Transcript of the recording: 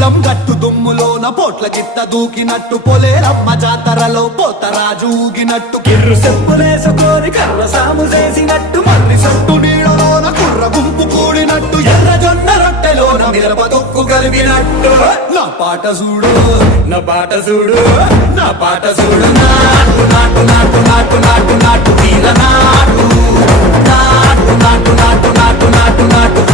పొలం గట్టు దుమ్ములోన పోట్ల గిత్త దూకినట్టు పొలేరమ్మ జాతరలో పోతరాజు ఊగినట్టు కిర్రు చెప్పులేసుకొని కర్ర సాము చేసినట్టు మర్రి సొట్టు నీడలోన కుర్ర గుంపు కూడినట్టు ఎర్ర జొన్న రొట్టెలోన మిరప దొక్కు కలిపినట్టు నా పాట చూడు నా పాట చూడు నా పాట చూడు నాటు నాటు నాటు నాటు నాటు నాటు వీర నాటు నాటు నాటు నాటు నాటు నాటు నాటు